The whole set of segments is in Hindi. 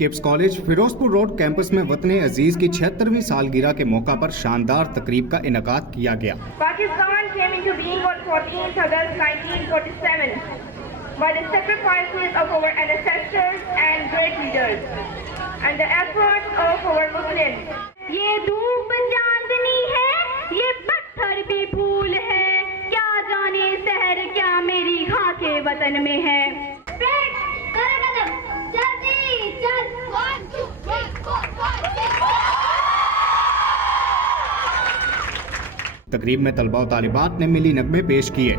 Kips college Ferozepur road campus में वतन अजीज की 76वीं सालगिरह के मौका पर शानदार तकरीब का इनेकाद किया गया। Pakistan came into being on 14th August 1947 by the sacrifices of our ancestors and great leaders and the efforts of our Muslims. ये धूप चांदनी है, ये पत्थर भी फूल है, क्या जाने शहर क्या मेरी खाके वतन में है। तकरीब में तलबा और तालिबात ने मिली नगमे पेश किए।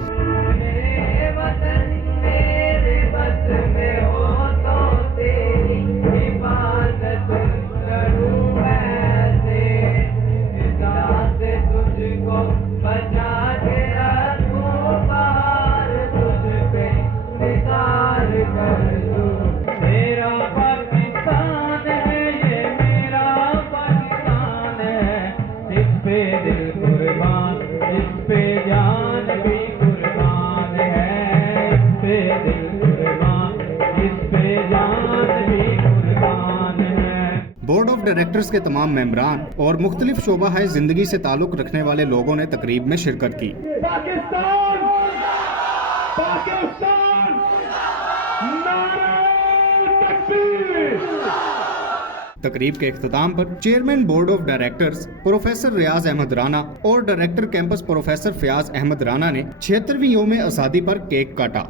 बोर्ड ऑफ डायरेक्टर्स के तमाम मेंबरान और मुख्तलिफ शोबा है जिंदगी से ताल्लुक रखने वाले लोगों ने तकरीब में शिरकत की। पाकिस्तान, पाकिस्तान, नारे तकबीर। तकरीब के इख्तिताम पर chairman board of directors professor Riaz Ahmed Rana और director campus professor Fayyaz Ahmed Rana ने 76वीं यौम आज़ादी पर केक काटा।